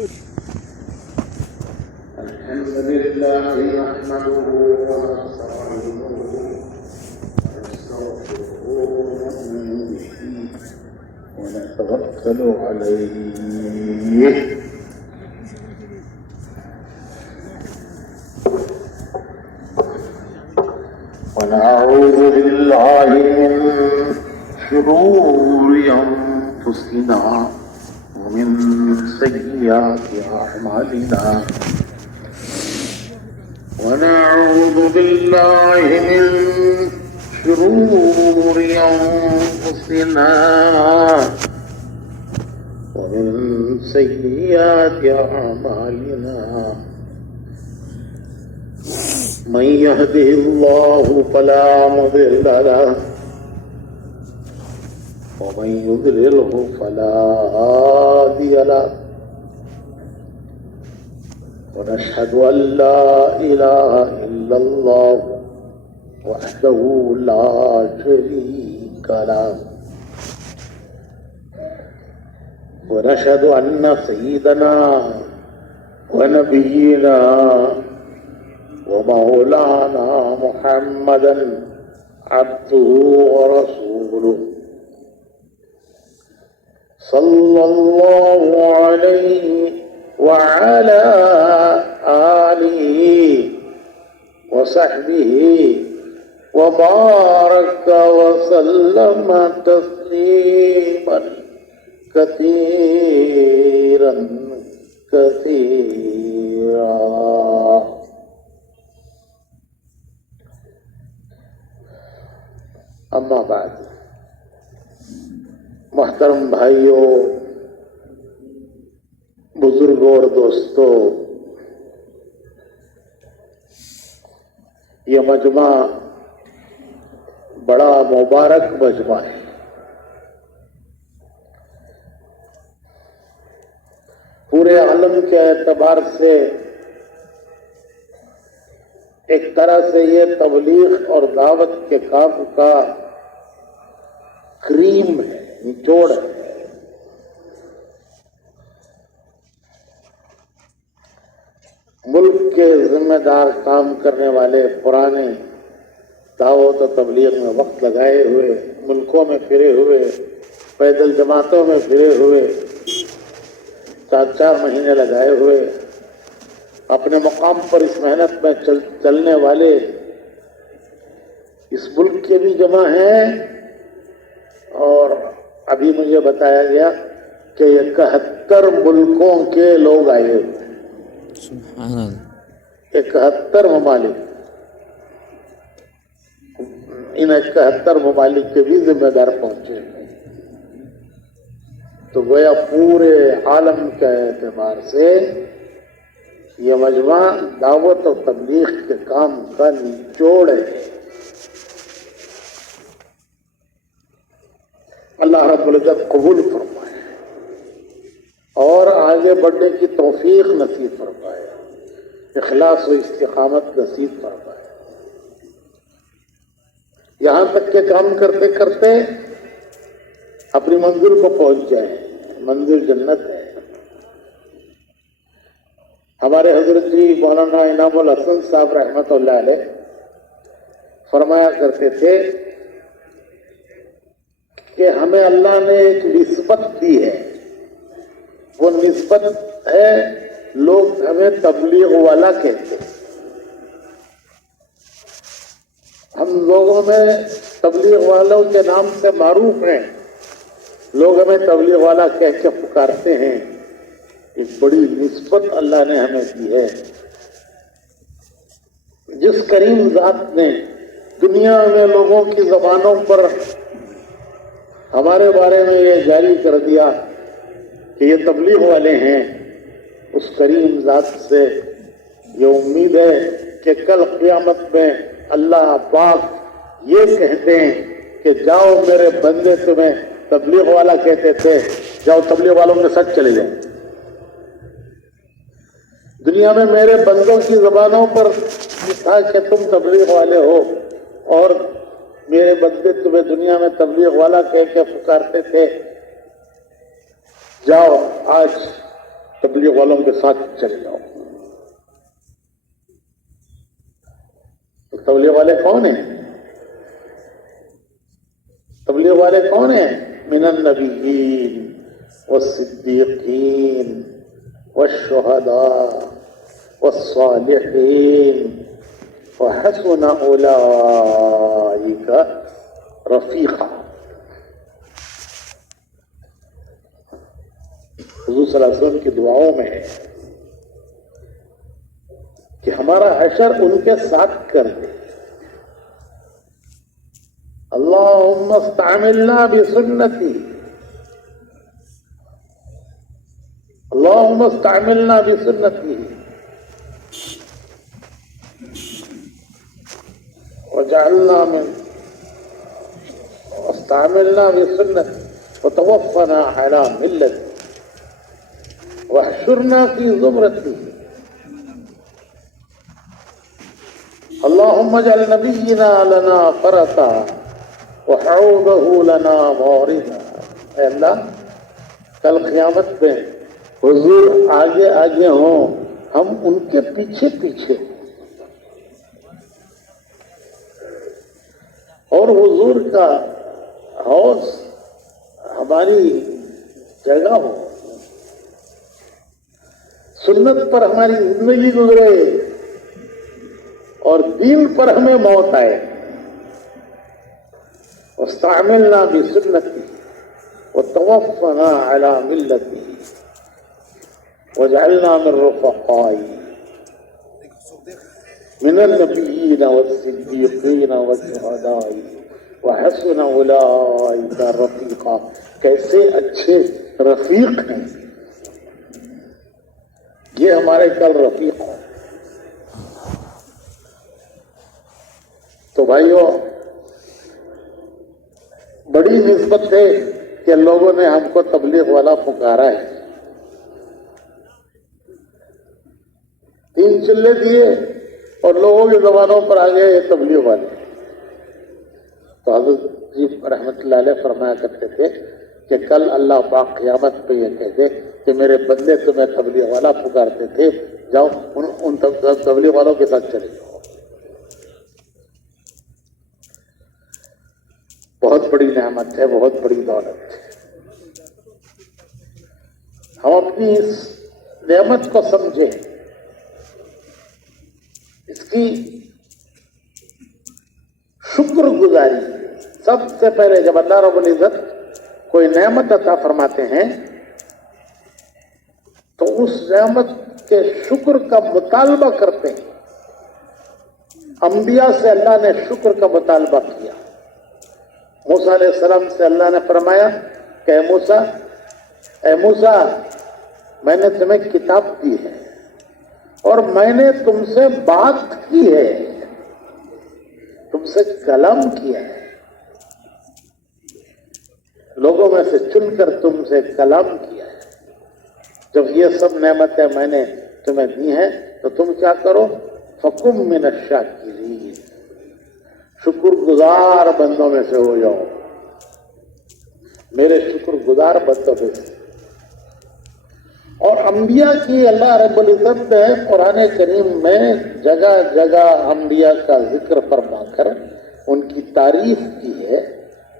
الحمد لله نحمده ونستعينه ونستغفره ونؤمن به ونتوكل عليه ونعوذ بالله من شرور أنفسنا ومن سيئات أعمالنا ونعوذ بالله من شرور أنفسنا ومن سيئات أعمالنا من يهده الله فلا مضل له ومن يضلله فلا هادي له ونشهد أن لا إله إلا الله وحده لا شريك له ونشهد أن سيدنا ونبينا ومولانا محمدا عبده ورسوله صلى الله عليه وعلى آله وصحبه وبارك وسلم تسليما كثيرا كثيرا. اما بعد، محترم بھائیوں، بزرگوں اور دوستوں، یہ مجمع بڑا مبارک مجمع ہے. پورے عالم کے اعتبار سے ایک طرح سے یہ تبلیغ اور دعوت کے کام کا کریم ہے، نچوڑ ہے. ملک کے ذمہ دار کام کرنے والے پرانے دعوت و تبلیغ میں وقت لگائے ہوئے، ملکوں میں پھرے ہوئے، پیدل جماعتوں میں پھرے ہوئے، 4 مہینے لگائے ہوئے، اپنے مقام پر اس محنت میں چلنے والے اس ملک کے بھی جمع ہیں. اور ابھی مجھے بتایا گیا کہ 71 ملکوں کے لوگ آئے ہوئے ہیں. 71 ممالک. ان 71 ممالک کے بھی ذمہ دار پہنچے ہیں. تو گویا پورے عالم کے اعتبار سے یہ مجمع دعوت و تبلیغ کے کام کا نچوڑ ہے. اللہ رب العزت قبول فرمائے اور آگے بڑھنے کی توفیق نصیب فرمائے، اخلاص و استقامت نصیب فرمائے. یہاں تک کہ کام کرتے کرتے اپنی منزل کو پہنچ جائیں. منزل جنت ہے. ہمارے حضرت جی مولانا انعام الحسن صاحب رحمۃ اللہ علیہ فرمایا کرتے تھے کہ ہمیں اللہ نے ایک نسبت دی ہے. وہ نسبت ہے، لوگ ہمیں تبلیغ والا کہتے ہیں. ہم لوگوں میں تبلیغ والوں کے نام سے معروف ہیں. لوگ ہمیں تبلیغ والا کہہ کے پکارتے ہیں. ایک بڑی نسبت اللہ نے ہمیں دی ہے. جس کریم ذات نے دنیا میں لوگوں کی زبانوں پر ہمارے بارے میں یہ جاری کر دیا کہ یہ تبلیغ والے ہیں، اس کریم ذات سے یہ امید ہے کہ کل قیامت میں اللہ پاک یہ کہتے ہیں کہ جاؤ میرے بندے، تمہیں تبلیغ والا کہتے تھے، جاؤ تبلیغ والوں کے ساتھ چلے جائیں. دنیا میں میرے بندوں کی زبانوں پر تھا کہ تم تبلیغ والے ہو، اور میرے بندے تمہیں دنیا میں تبلیغ والا کہہ کے پکارتے تھے. جاؤ آج تبلیغ والوں کے ساتھ چلے جاؤ. تو تبلیغ والے کون ہیں؟ تبلیغ والے کون ہیں؟ من النبیین والصدیقین والشہداء والصالحین وحسن اولئک رفیقا. حضور صلی اللہ علیہ وسلم کی دعاؤں میں ہے کہ ہمارا حشر ان کے ساتھ کر دے. اللہم استعملنا بسنتی، اللہم استعملنا بسنتی وجعلنا من استعملنا بسنتی وتوفنا على ملتی واحشرنا في زمرتی. اللهم اجعل نبينا لنا فرطا وحوضه لنا موردا. اے اللہ، کل قیامت میں حضور آگے آگے ہوں، ہم ان کے پیچھے پیچھے، اور حضور کا حوض ہماری جگہ ہو، سنت پر ہماری زندگی گزرے اور دین پر ہمیں موت آئے. واستعملنا بسنتی وتوفنا على ملتی واجعلنا من رفقائی من النبیین والصدیقین والشہداء وحسن اولئک رفیقا. کیسے اچھے رفیق ہیں یہ ہمارے کل رفیق ہیں. تو بھائیو، بڑی نسبت ہے کہ لوگوں نے ہم کو تبلیغ والا پکارا ہے. 3 چلے دیے اور لوگوں کی زبانوں پر آ گئے یہ تبلیغ والے. تو حضرت جی رحمت اللہ علیہ فرمایا کرتے تھے کہ کل اللہ پاک قیامت پہ یہ کہتے کہ میرے بندے تمہیں تبلیغ والا پکارتے تھے، جاؤ ان تبلیغ والوں کے ساتھ چلے جاؤ. بہت بڑی نعمت ہے، بہت بڑی دولت ہے. ہم اپنی اس نعمت کو سمجھیں، اس کی شکر گزاری. سب سے پہلے جب اللہ رب العزت کوئی نعمت عطا فرماتے ہیں تو اس نعمت کے شکر کا مطالبہ کرتے ہیں. انبیاء سے اللہ نے شکر کا مطالبہ کیا. موسیٰ علیہ السلام سے اللہ نے فرمایا کہ اے موسیٰ میں نے تمہیں کتاب دی ہے اور میں نے تم سے بات کی ہے، تم سے کلام کیا ہے، لوگوں میں سے چن کر تم سے کلام کیا ہے. جب یہ سب نعمتیں میں نے تمہیں دی ہیں تو تم کیا کرو؟ فَكُن مِّنَ الشَّاكِرِينَ، شکر گزار بندوں میں سے ہو جاؤ، میرے شکر گزار بندوں میں سے. اور انبیاء کی اللہ رب العزت نے قرآن کریم میں جگہ جگہ انبیاء کا ذکر فرما کر ان کی تعریف کی ہے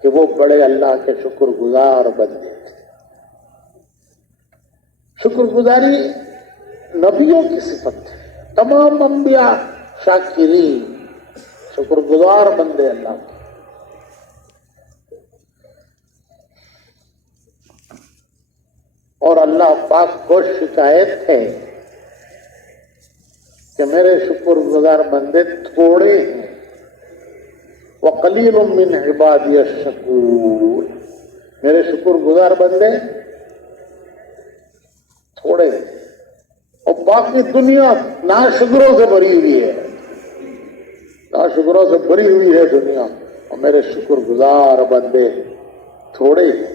کہ وہ بڑے اللہ کے شکر گزار بندے تھے. شکر گزاری نبیوں کی صفت ہے. تمام انبیاء شاکرین، شکر گزار بندے اللہ کے. اور اللہ پاک کو شکایت ہے کہ میرے شکر گزار بندے تھوڑے ہیں. وَقَلِيلٌ مِّنْ عِبَادِيَ الشَّكُورُ، میرے شکر گزار بندے تھوڑے ہیں اور باقی دنیا ناشکروں سے بھری ہوئی ہے، ناشکروں سے بھری ہوئی ہے دنیا، اور میرے شکر گزار بندے تھوڑے ہیں.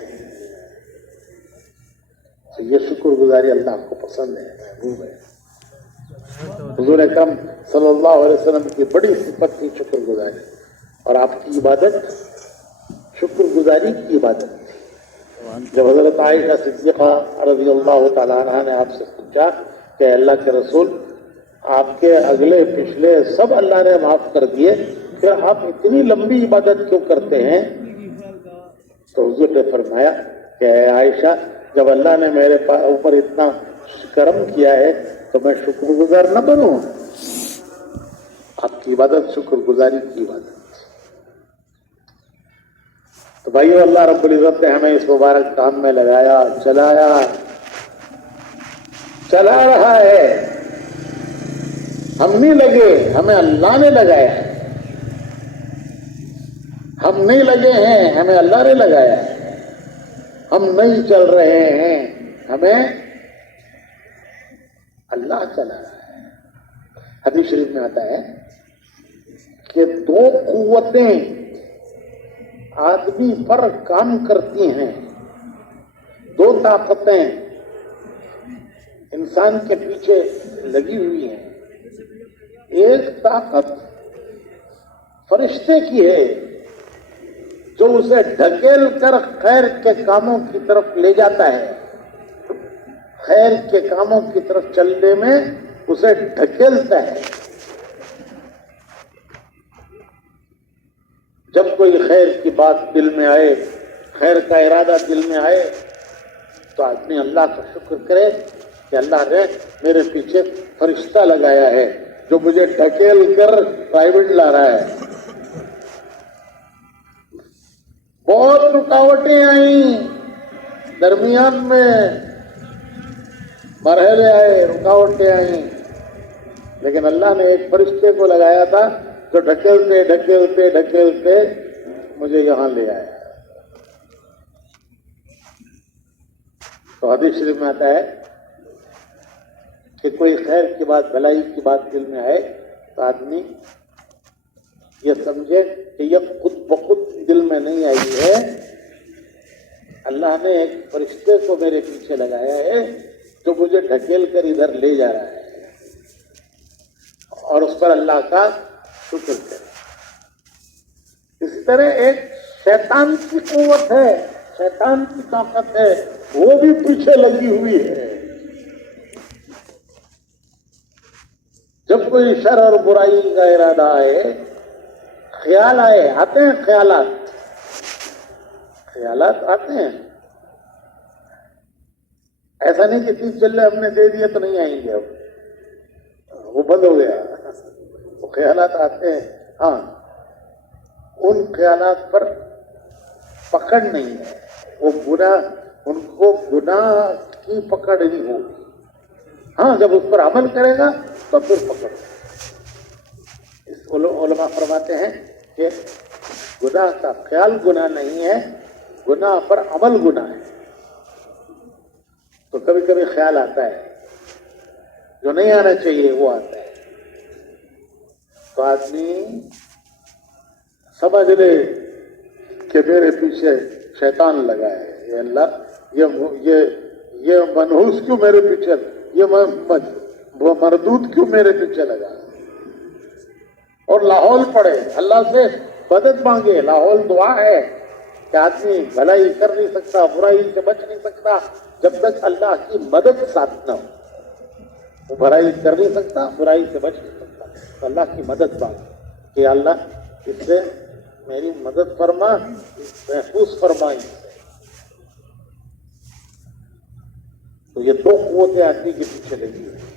تو یہ شکر گزاری اللہ کو پسند ہے، محبوب ہے. حضور اکرم صلی اللہ علیہ وسلم کی بڑی صفت تھی شکر گزاری، اور آپ کی عبادت شکر گزاری کی عبادت تھی. جب حضرت عائشہ صدیقہ رضی اللہ تعالیٰ عنہ نے آپ سے پوچھا کہ اللہ کے رسول آپ کے اگلے پچھلے سب اللہ نے معاف کر دیے، پھر آپ اتنی لمبی عبادت کیوں کرتے ہیں؟ تو حضور نے فرمایا کہ اے عائشہ، جب اللہ نے میرے اوپر اتنا کرم کیا ہے تو میں شکر گزار نہ بنوں؟ آپ کی عبادت شکر گزاری کی عبادت۔ تو بھائیو، اللہ رب العزت نے ہمیں اس مبارک کام میں لگایا، چلا رہا ہے۔ ہم نہیں لگے، ہمیں اللہ نے لگایا ہے۔ ہم نہیں لگے ہیں، ہمیں اللہ نے لگایا ہے۔ ہم نہیں چل رہے ہیں، ہمیں اللہ چلا رہا ہے۔ حدیث شریف میں آتا ہے کہ دو قوتیں آدمی پر کام کرتی ہیں، دو طاقتیں انسان کے پیچھے لگی ہوئی ہیں۔ ایک طاقت فرشتے کی ہے جو اسے ڈھکیل کر خیر کے کاموں کی طرف لے جاتا ہے، خیر کے کاموں کی طرف چلنے میں اسے ڈھکیلتا ہے۔ جب کوئی خیر کی بات دل میں آئے، خیر کا ارادہ دل میں آئے، تو آدمی اللہ کا شکر کرے کہ اللہ نے میرے پیچھے فرشتہ لگایا ہے جو مجھے ڈھکیل کر پرائیویٹ لا رہا ہے۔ بہت رکاوٹیں آئیں، درمیان میں مرحلے آئے، رکاوٹیں آئیں، لیکن اللہ نے ایک فرشتے کو لگایا تھا جو ڈھکیلتے ڈھکیلتے ڈھکیلتے مجھے یہاں لے آیا۔ تو حدیث شریف میں آتا ہے کہ کوئی خیر کی بات، بھلائی کی بات دل میں آئے تو آدمی یہ سمجھے کہ یہ خود بخود دل میں نہیں آئی ہے، اللہ نے ایک فرشتے کو میرے پیچھے لگایا ہے جو مجھے ڈھکیل کر ادھر لے جا رہا ہے، اور اس پر اللہ کا شکر کرے۔ اسی طرح ایک شیطان کی قوت ہے، شیطان کی طاقت ہے، وہ بھی پیچھے لگی ہوئی ہے۔ جب کوئی شر اور برائی کا ارادہ آئے، خیال آئے، آتے ہیں خیالات آتے ہیں۔ ایسا نہیں کہ 30 چلے ہم نے دے دیے تو نہیں آئیں گے، اب وہ بند ہو گیا۔ وہ خیالات آتے ہیں، ہاں، ان خیالات پر پکڑ نہیں ہے، وہ گناہ، ان کو گناہ کی پکڑ نہیں ہوگی۔ ہاں، جب اس پر عمل کرے گا تو پھر پکڑ۔ علماء فرماتے ہیں کہ گناہ کا خیال گناہ نہیں ہے، گناہ پر عمل گناہ ہے۔ تو کبھی کبھی خیال آتا ہے جو نہیں آنا چاہیے، وہ آتا ہے، تو آدمی سمجھ لے کہ میرے پیچھے شیطان لگا ہے، یہ اللہ، یہ منحوس کیوں میرے پیچھے، یہ مردود کیوں میرے پیچھے لگا، اور لاحول پڑے، اللہ سے مدد مانگے۔ لاحول دعا ہے کہ آدمی بھلائی کر نہیں سکتا، برائی سے بچ نہیں سکتا جب تک اللہ کی مدد ساتھ نہ ہو۔ وہ بھلائی کر نہیں سکتا، برائی سے بچ نہیں سکتا، تو اللہ کی مدد مانگے کہ اللہ اس سے میری مدد فرما، محفوظ فرما۔ تو یہ دو قوتیں آدمی کے پیچھے لگی ہوئی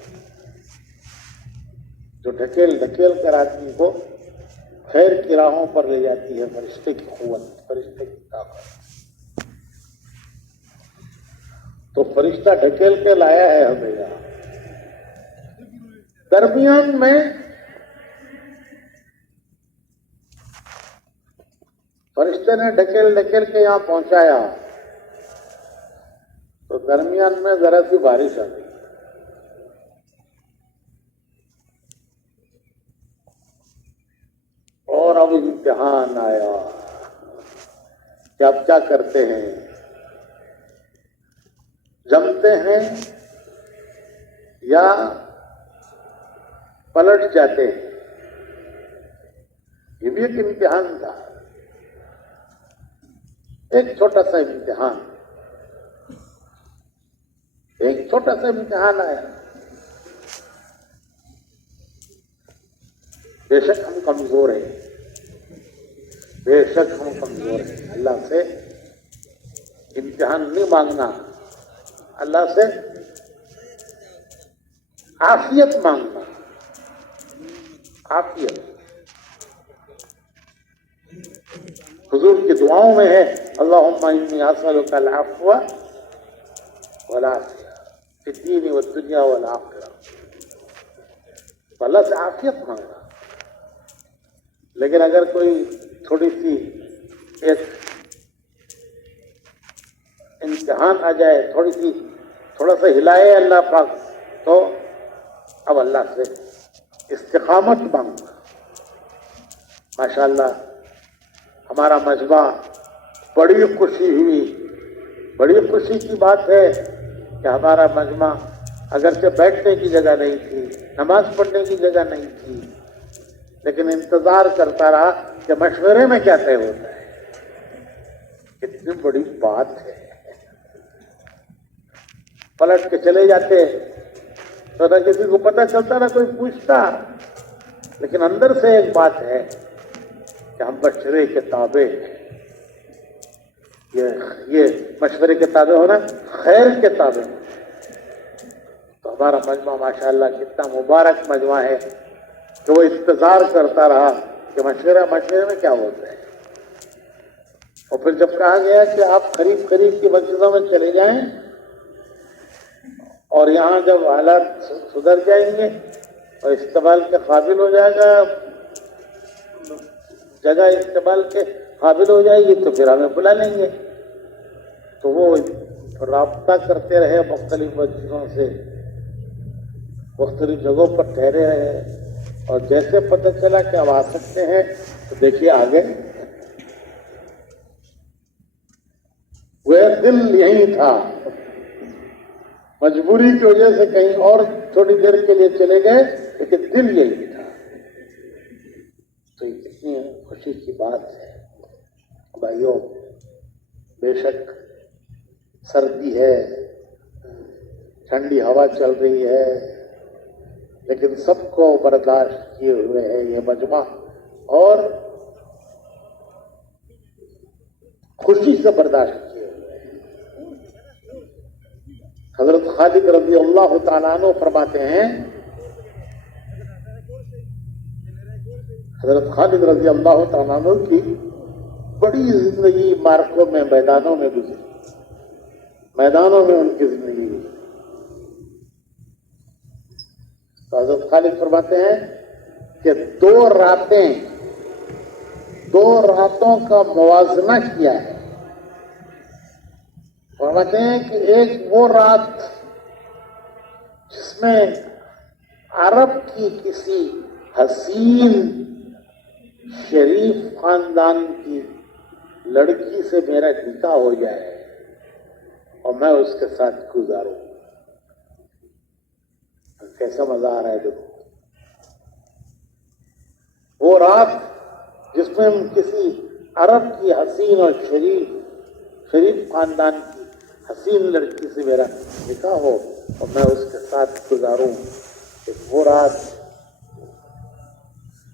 جو ڈھکیل کر آدمی کو خیر کی راہوں پر لے جاتی ہے۔ فرشتے کی قوت، فرشتے کی طاقت۔ تو فرشتہ ڈھکیل کے لایا ہے ہمیں یہاں۔ درمیان میں فرشتے نے ڈھکیل کے یہاں پہنچایا، تو درمیان میں ذرا سی بارش آ گئی، اور اب امتحان آیا کہ اب کیا کرتے ہیں، جمتے ہیں یا پلٹ جاتے ہیں۔ یہ بھی ایک امتحان تھا، ایک چھوٹا سا امتحان ایک چھوٹا سا امتحان آیا. بے شک ہم کمزور ہیں, بے شک ہم کمزور ہیں. اللہ سے امتحان نہیں مانگنا, اللہ سے عافیت مانگنا, عافیت. حضور کی دعاؤں میں ہے اللہم انی اسألک العفو والعافیہ فی الدین والدنیا والآخرہ. تو اللہ سے عافیت مانگنا. لیکن اگر کوئی تھوڑی سی ایک امتحان آ جائے, تھوڑا سا ہلائے اللہ پاک, تو اب اللہ سے استقامت مانگنا. ماشاءاللہ ہمارا مجمع, بڑی خوشی ہوئی, بڑی خوشی کی بات ہے کہ ہمارا مجمع اگرچہ بیٹھنے کی جگہ نہیں تھی, نماز پڑھنے کی جگہ نہیں تھی, لیکن انتظار کرتا رہا کہ مشورے میں کیا طے ہوتا ہے. کتنی بڑی بات ہے. پلٹ کے چلے جاتے تو نہ کسی کو پتہ چلتا, نہ کوئی پوچھتا, لیکن اندر سے ایک بات ہے کہ ہم مشورے کے تابع ہیں. یہ مشورے کے تابع ہونا خیر کے تابع ہونا. تو ہمارا مجمع ماشاءاللہ کتنا مبارک مجمع ہے کہ وہ انتظار کرتا رہا کہ مشورے میں کیا ہوتا ہے. اور پھر جب کہا گیا کہ آپ قریب کی مسجدوں میں چلے جائیں اور یہاں جب حالات سدھر جائیں گے اور استقبال کے قابل ہو جائے گا, جگہ استقبال کے قابل ہو جائے گی, تو پھر ہمیں بلا لیں گے. تو وہ رابطہ کرتے رہے مختلف مسجدوں سے, مختلف جگہوں پر ٹھہرے رہے, اور جیسے پتہ چلا کہ اب آ سکتے ہیں تو دیکھیے آگے وہ دل یہی تھا. مجبوری کی وجہ سے کہیں اور تھوڑی دیر کے لیے چلے گئے, لیکن دل یہی تھا. تو یہ کتنی خوشی کی بات ہے بھائیوں. بے شک سردی ہے, ٹھنڈی ہوا چل رہی ہے, لیکن سب کو برداشت کیے ہوئے ہے یہ مجمع, اور خوشی سے برداشت کیے ہوئے ہیں. حضرت خالد رضی اللہ تعالیٰ عنہ فرماتے ہیں, حضرت خالد رضی اللہ تعالیٰ عنہ کی بڑی زندگی مارکوں میں, میدانوں میں گزری, میدانوں میں ان کی زندگی گزری. تو حضرت خالد فرماتے ہیں کہ 2 راتوں کا موازنہ کیا ہے. فرماتے ہیں کہ ایک وہ رات جس میں عرب کی کسی حسین شریف خاندان کی لڑکی سے میرا نکاح ہو جائے اور میں اس کے ساتھ گزاروں. کیسا مزہ آ رہا ہے دیکھو. وہ رات جس میں کسی عرب کی حسین اور شریف خاندان کی حسین لڑکی سے میرا نکاح ہو اور میں اس کے ساتھ گزاروں. وہ رات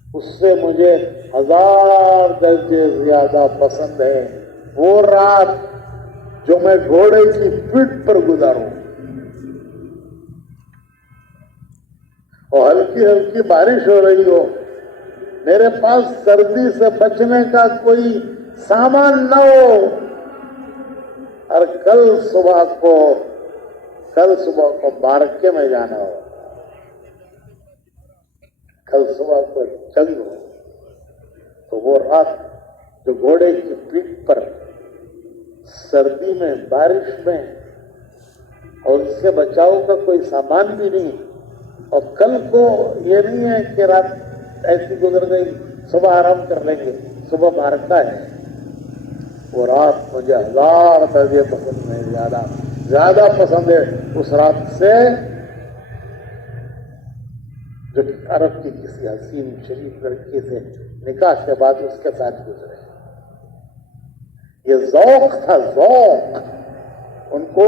اس سے مجھے 1000 درجے زیادہ پسند ہے. وہ رات جو میں گھوڑے کی پیٹھ پر گزاروں اور ہلکی بارش ہو رہی ہو, میرے پاس سردی سے بچنے کا کوئی سامان نہ ہو, اور کل صبح کو مارکے میں جانا ہو, کل صبح کو جنگ ہو, تو وہ رات جو گھوڑے کی پیٹھ پر سردی میں, بارش میں, اور اس سے بچاؤ کا کوئی سامان بھی نہیں, اور کل کو یہ نہیں ہے کہ رات ایسی گزر گئی صبح آرام کر لیں گے, صبح مارکا ہے. وہ رات مجھے 1000 درجے پسند ہے, زیادہ پسند ہے اس رات سے جو عرب کی کسی حسین شریف لڑکی سے نکاح کے بعد اس کے ساتھ گزرے. یہ ذوق تھا, ذوق. ان کو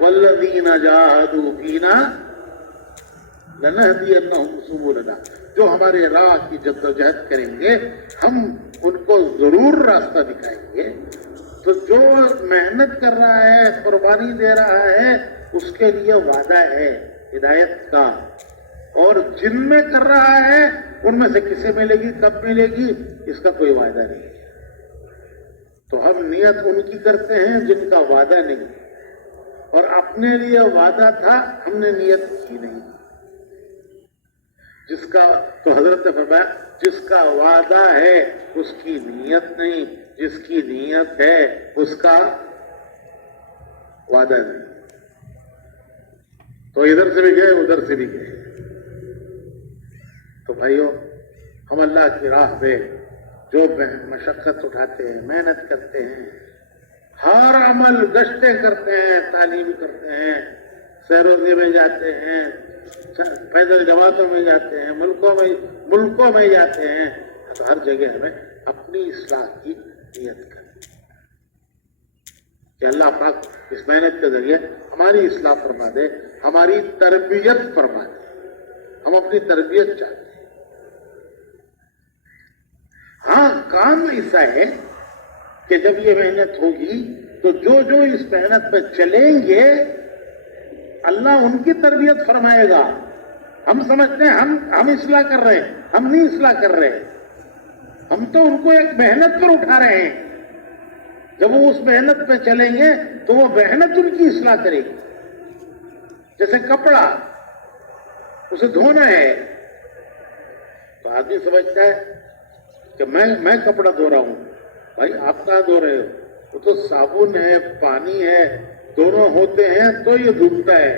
والذین جاہدوا فینا لنہدینہم سبلنا، جو ہمارے راہ کی جدوجہد کریں گے ہم ان کو ضرور راستہ دکھائیں گے۔ تو جو محنت کر رہا ہے، قربانی دے رہا ہے، اس کے لیے وعدہ ہے ہدایت کا، اور جن میں کر رہا ہے ان میں سے کسے ملے گی، کب ملے گی، اس کا کوئی وعدہ نہیں ہے۔ تو ہم نیت ان کی کرتے ہیں جن کا وعدہ نہیں، اور اپنے لیے وعدہ تھا ہم نے نیت کی نہیں۔ جس کا تو حضرت نے فرمایا جس کا وعدہ ہے اس کی نیت نہیں، جس کی نیت ہے اس کا وعدہ نہیں۔ تو ادھر سے بھی گئے ادھر سے بھی گئے۔ تو بھائیوں، ہم اللہ کی راہ پہ جو مشقت اٹھاتے ہیں، محنت کرتے ہیں، ہر عمل، گشتیں کرتے ہیں، تعلیم کرتے ہیں، سیروزی میں جاتے ہیں، پیدل جماعتوں میں جاتے ہیں، ملکوں میں جاتے ہیں، تو ہر جگہ ہمیں اپنی اصلاح کی نیت کرنی کہ اللہ پاک اس محنت کے ذریعے ہماری اصلاح فرما دے، ہماری تربیت فرما دے۔ ہم اپنی تربیت چاہتے ہیں۔ ہاں، کام ایسا ہے کہ جب یہ محنت ہوگی تو جو اس محنت پہ چلیں گے اللہ ان کی تربیت فرمائے گا۔ ہم سمجھتے ہیں ہم اصلاح کر رہے ہیں، ہم نہیں اصلاح کر رہے، ہم تو ان کو ایک محنت پر اٹھا رہے ہیں۔ جب وہ اس محنت پہ چلیں گے تو وہ محنت ان کی اصلاح کرے گی۔ جیسے کپڑا، اسے دھونا ہے تو آدمی سمجھتا ہے کہ میں کپڑا دھو رہا ہوں۔ بھائی آپ کہاں دھو رہے ہو؟ وہ تو صابن ہے، پانی ہے، دونوں ہوتے ہیں تو یہ دھلتا ہے۔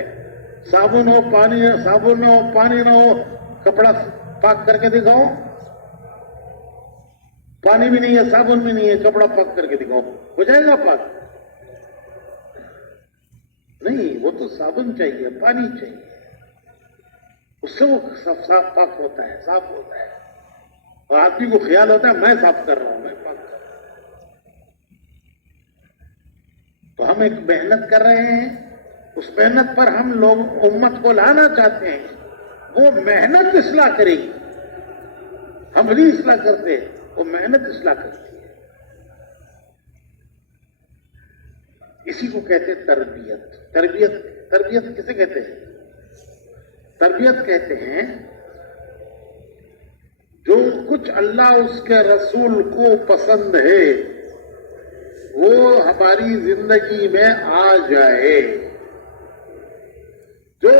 صابن ہو، پانی ہے، صابن نہ ہو، پانی نہ ہو، کپڑا پاک کر کے دکھاؤ۔ پانی بھی نہیں ہے، صابن بھی نہیں ہے، کپڑا پاک کر کے دکھاؤ، ہو جائے گا پاک؟ نہیں، وہ تو صابن چاہیے، پانی چاہیے، اس سے وہ صاف پاک ہوتا ہے، صاف ہوتا ہے، اور آدمی کو خیال ہوتا ہے میں صاف کر رہا ہوں، میں پاک کر رہا ہوں۔ تو ہم ایک محنت کر رہے ہیں، اس محنت پر ہم لوگ امت کو لانا چاہتے ہیں، وہ محنت اصلاح کرے گی۔ ہم نہیں اصلاح کرتے، وہ محنت اصلاح کرتی ہے۔ اسی کو کہتے ہیں تربیت۔ تربیت کسے کہتے ہیں؟ تربیت کہتے ہیں جو کچھ اللہ اس کے رسول کو پسند ہے وہ ہماری زندگی میں آ جائے۔ جو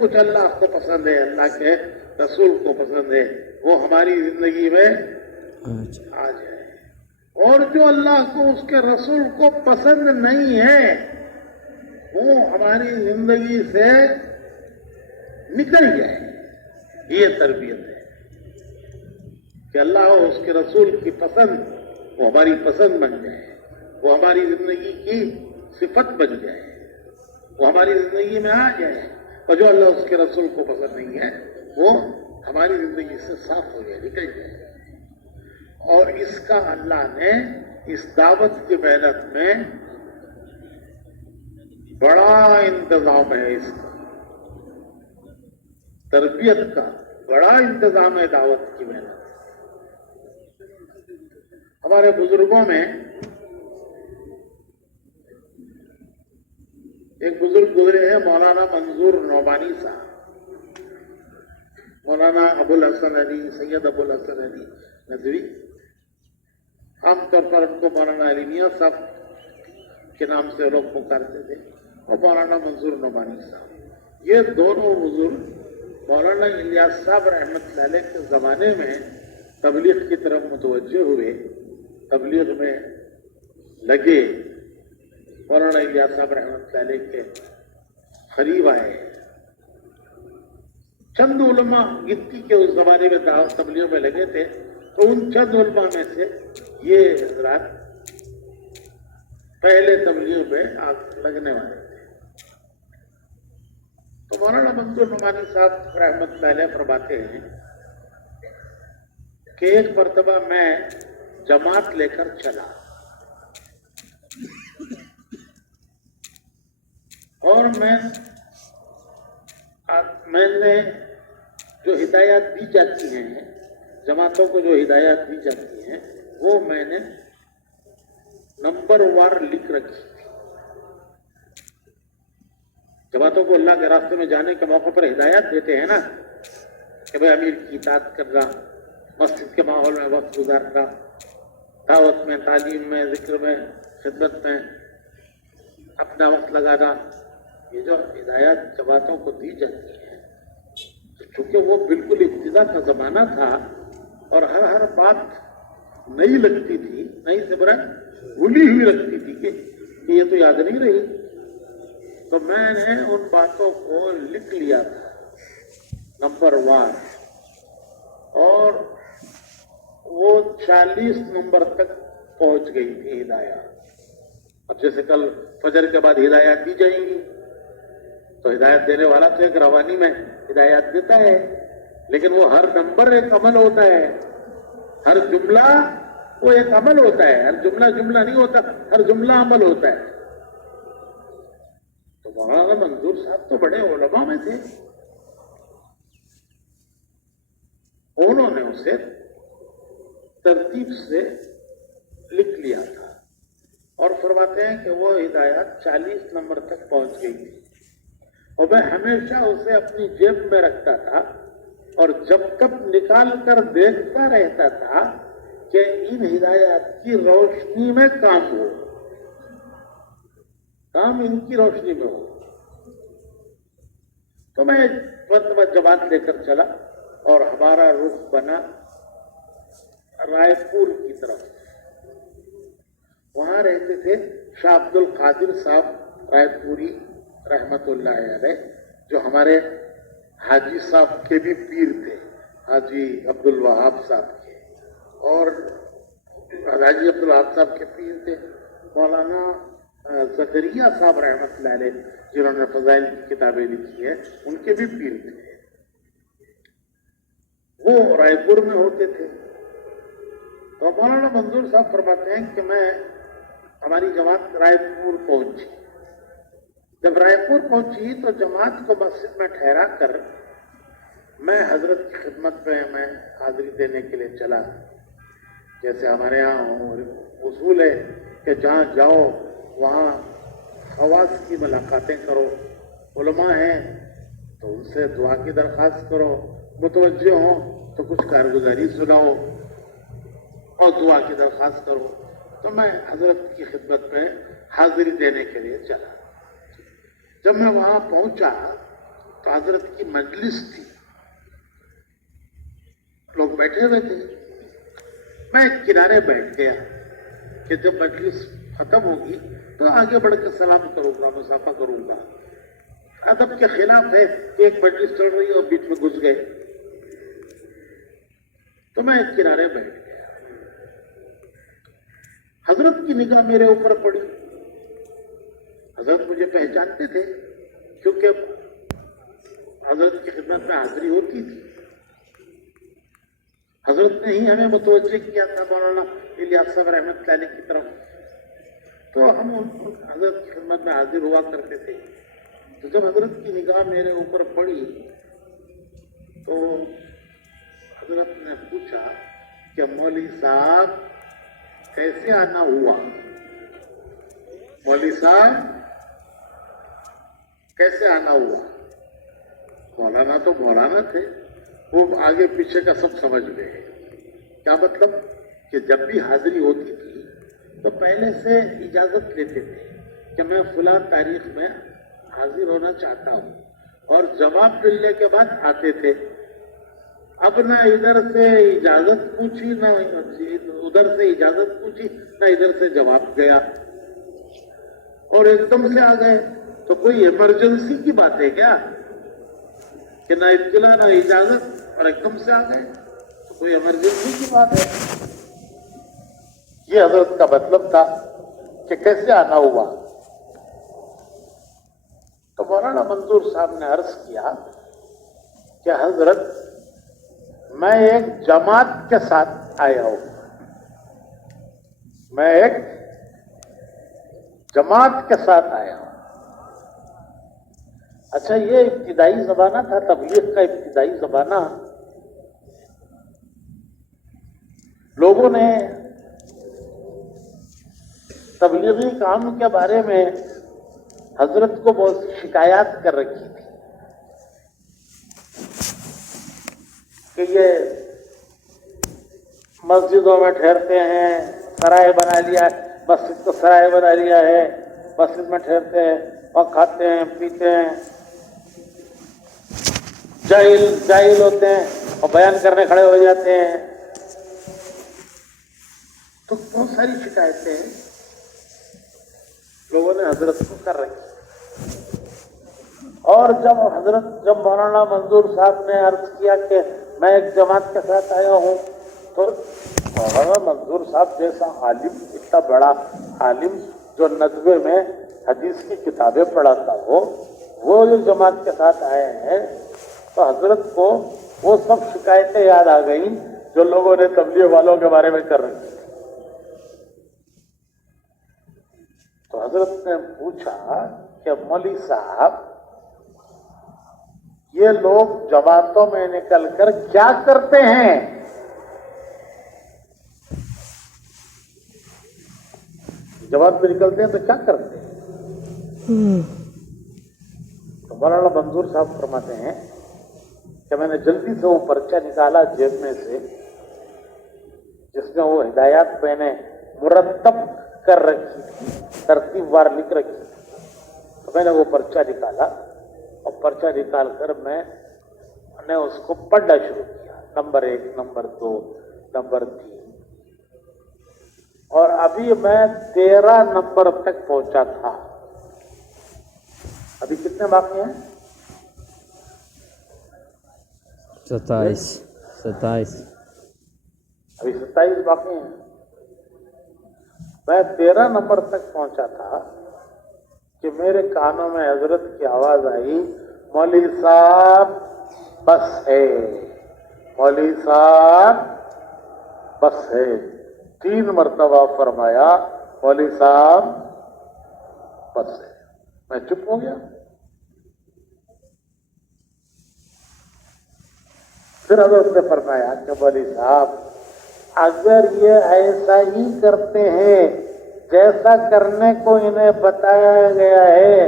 کچھ اللہ کو پسند ہے، اللہ کے رسول کو پسند ہے، وہ ہماری زندگی میں آ جائے، اور جو اللہ کو اس کے رسول کو پسند نہیں ہے وہ ہماری زندگی سے نکل جائے۔ یہ تربیت ہے کہ اللہ اور اس کے رسول کی پسند وہ ہماری پسند بن جائے، وہ ہماری زندگی کی صفت بن جائے، وہ ہماری زندگی میں آ جائے، اور جو اللہ اس کے رسول کو پسند نہیں ہے وہ ہماری زندگی سے صاف ہو جائے، نکل جائے۔ اور اس کا اللہ نے اس دعوت کی محنت میں بڑا انتظام ہے، اس کا تربیت کا بڑا انتظام ہے دعوت کی محنت۔ ہمارے بزرگوں میں ایک بزرگ گزرے ہیں مولانا منظور نعمانی صاحب، مولانا ابو الحسن علی، سید ابو الحسن علی ندوی، عام طور پر ان کو مولانا علی میاں صاحب کے نام سے لوگ پکارتے تھے، اور مولانا منظور نعمانی صاحب۔ یہ دونوں بزرگ مولانا الیاس صاحب رحمۃ اللہ علیہ کے زمانے میں تبلیغ کی طرف متوجہ ہوئے، تبلیغ میں لگے، مولانا الیاس صاحب رحمۃ اللہ علیہ کے قریب آئے۔ چند علماء گنتی کے اس زمانے میں تبلیغ میں لگے تھے، تو ان چند علماء میں سے یہ حضرات پہلے تبلیغ میں لگنے والے تھے۔ تو مولانا منظور نعمانی صاحب رحمۃ اللہ علیہ فرماتے ہیں کہ ایک مرتبہ میں جماعت لے کر چلا، اور میں نے جو ہدایات دی جاتی ہیں جماعتوں کو، جو ہدایات دی جاتی ہیں وہ میں نے نمبر وار لکھ رکھی تھی. جماعتوں کو اللہ کے راستے میں جانے کے موقع پر ہدایات دیتے ہیں نا کہ بھائی امیر کی اطاعت کرنا، مسجد کے ماحول میں وقت گزارنا، دعوت میں، تعلیم میں، ذکر میں، خدمت میں اپنا وقت لگانا. یہ جو ہدایات جماعتوں کو دی جاتی ہیں، چونکہ وہ بالکل ابتدا کا زمانہ تھا اور ہر بات نئی لگتی تھی، نئی سے برا بھولی ہوئی لگتی تھی کہ یہ تو یاد نہیں رہی، تو میں نے ان باتوں کو لکھ لیا تھا نمبر وار، اور وہ 40 نمبر تک پہنچ گئی تھی ہدایات. اب جیسے کل فجر کے بعد ہدایات دی جائیں گی تو ہدایت دینے والا تو ایک روانی میں ہدایات دیتا ہے، لیکن وہ ہر نمبر ایک عمل ہوتا ہے، ہر جملہ وہ ایک عمل ہوتا ہے، ہر جملہ نہیں ہوتا، ہر جملہ عمل ہوتا ہے. تو مولانا منظور صاحب تو بڑے علماء میں تھے، انہوں نے اسے ترتیب سے لکھ لیا تھا اور فرماتے ہیں کہ وہ ہدایات 40 نمبر تک پہنچ گئی تھی، اور میں ہمیشہ اسے اپنی جیب میں رکھتا تھا اور جب تک نکال کر دیکھتا رہتا تھا کہ ان ہدایات کی روشنی میں کام ہو، کام ان کی روشنی میں ہو. تو میں مرتبہ جماعت لے کر چلا اور ہمارا رخ بنا رائے پور کی طرف. وہاں رہتے تھے شاہ عبد القادر صاحب رائے پوری رحمت اللہ علیہ، جو ہمارے حاجی صاحب کے بھی پیر تھے، حاجی عبد الوہاب صاحب کے، اور حاجی عبد الوہاب صاحب کے پیر تھے مولانا زکریا صاحب رحمت اللہ علیہ، جنہوں نے فضائل کی کتابیں لکھی ہیں، ان کے بھی پیر تھے. وہ رائے پور میں ہوتے تھے. تو مولانا منظور صاحب فرماتے ہیں کہ ہماری جماعت رائے پور پہنچی. جب رائے پور پہنچی تو جماعت کو مسجد میں ٹھہرا کر میں حضرت کی خدمت میں حاضری دینے کے لیے چلا. جیسے ہمارے یہاں اصول ہے کہ جہاں جاؤ وہاں خواص کی ملاقاتیں کرو، علماء ہیں تو ان سے دعا کی درخواست کرو، متوجہ ہوں تو کچھ کارگزاری سناؤ اور دعا کی درخواست کرو. تو میں حضرت کی خدمت میں حاضری دینے کے لیے چلا. جب میں وہاں پہنچا تو حضرت کی مجلس تھی، لوگ بیٹھے ہوئے تھے. میں ایک کنارے بیٹھ گیا کہ جب مجلس ختم ہوگی تو آگے بڑھ کے سلام کروں گا، مصافحہ کروں گا. ادب کے خلاف ہے کہ ایک مجلس چل رہی ہے اور بیچ میں گھس گئے. تو میں ایک کنارے بیٹھ گیا. حضرت کی نگاہ میرے اوپر پڑی. حضرت مجھے پہچانتے تھے کیونکہ حضرت کی خدمت میں حاضری ہوتی تھی. حضرت نے ہی ہمیں متوجہ کیا تھا مولانا الیاس صاحب رحمت اللہ علیہ کی طرف، تو ہم حضرت کی خدمت میں حاضر ہوا کرتے تھے. تو جب حضرت کی نگاہ میرے اوپر پڑی تو حضرت نے پوچھا کہ مولوی صاحب کیسے آنا ہوا؟ مولوی صاحب کیسے آنا ہوا؟ مولانا تو مولانا تھے، وہ آگے پیچھے کا سب سمجھ گئے. کیا مطلب کہ جب بھی حاضری ہوتی تھی تو پہلے سے اجازت لیتے تھے کہ میں فلاں تاریخ میں حاضر ہونا چاہتا ہوں، اور جواب ملنے کے بعد آتے تھے. اب نہ ادھر سے اجازت پوچھی، نہ ادھر سے اجازت پوچھی، نہ ادھر سے جواب گیا، اور ایک دم سے آ گئے. تو کوئی ایمرجنسی کی بات ہے کیا کہ نہ اطلاع نہ اجازت اور ایک دم سے آ گئے؟ تو کوئی ایمرجنسی کی بات ہے. یہ حضرت کا مطلب تھا کہ کیسے آنا ہوا. تو مولانا منظور صاحب نے عرض کیا کہ حضرت میں ایک جماعت کے ساتھ آیا ہوں، میں ایک جماعت کے ساتھ آیا ہوں. اچھا یہ ابتدائی زمانہ تھا تبلیغ کا، ابتدائی زمانہ لوگوں نے تبلیغی کام کے بارے میں حضرت کو بہت سی شکایات کر رکھی تھی کہ یہ مسجدوں میں ٹھہرتے ہیں، سرائے بنا لیا، مسجد کو سرائے بنا لیا ہے، مسجد میں ٹھہرتے ہیں اور کھاتے ہیں پیتے ہیں، جاہل ہوتے ہیں اور بیان کرنے کھڑے ہو جاتے ہیں. تو بہت ساری شکایتیں لوگوں نے حضرت کو کر رکھی. اور جب مولانا منظور صاحب نے عرض کیا کہ میں ایک جماعت کے ساتھ آیا ہوں، تو مولانا منظور صاحب جیسا عالم، اتنا بڑا عالم جو ندوے میں حدیث کی کتابیں پڑھاتا ہو، وہ جو جماعت کے ساتھ آئے ہیں، تو حضرت کو وہ سب شکایتیں یاد آ گئیں جو لوگوں نے تبلیغ والوں کے بارے میں کر رکھی. تو حضرت نے پوچھا کہ مولوی صاحب یہ لوگ جماعتوں میں نکل کر کیا کرتے ہیں؟ جماعت میں نکلتے ہیں تو کیا کرتے ہیں؟ تو مولانا منظور صاحب فرماتے ہیں کہ میں نے جلدی سے وہ پرچہ نکالا جیب میں سے جس میں وہ ہدایات میں نے مرتب کر رکھی تھی، ترتیب وار لکھ رکھی تھی. تو میں نے وہ پرچہ نکالا اور پرچہ نکال کر میں نے اس کو پڑھنا شروع کیا، نمبر 1، نمبر 2، نمبر 3، اور ابھی میں 13 نمبر تک پہنچا تھا. ابھی کتنے باقی ہیں؟ 27. ابھی 27 باقی ہیں. میں 13 نمبر تک پہنچا تھا کہ میرے کانوں میں حضرت کی آواز آئی، مولوی صاحب بس ہے، مولوی صاحب بس ہے. 3 مرتبہ فرمایا مولوی صاحب بس ہے. میں چپ ہو گیا. پھر حضرت نے فرمایا کہ مولوی صاحب اگر یہ ایسا ہی کرتے ہیں جیسا کرنے کو انہیں بتایا گیا ہے